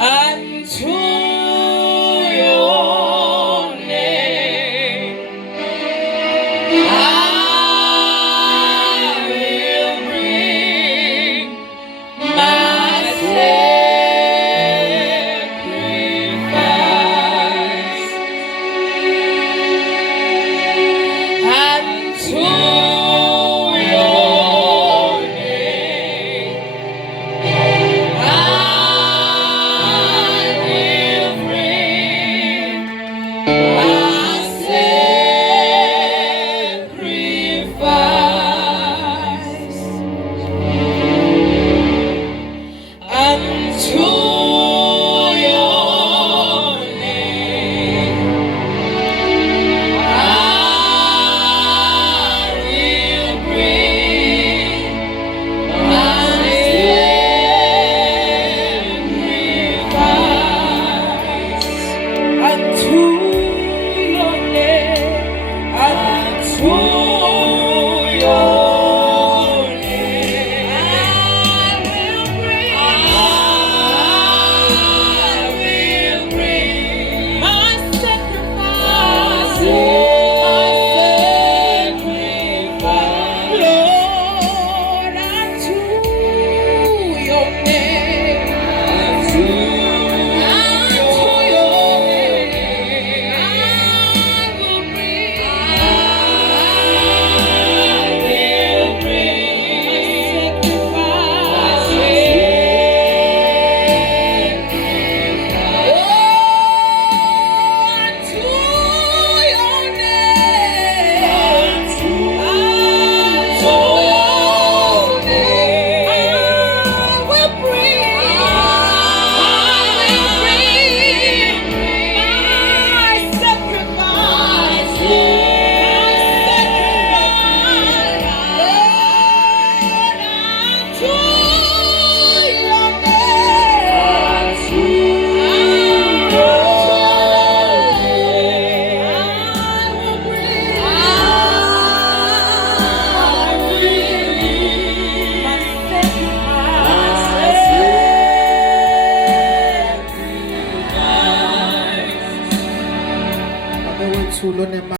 unto your name. I will bring my sacrifice unto your name. I will bring my sacrifice unto your name. I will bring my sacrifice unto your name. Unto your name. I will bring my sacrifice. Lord, unto your name. Unto your name. I will bring my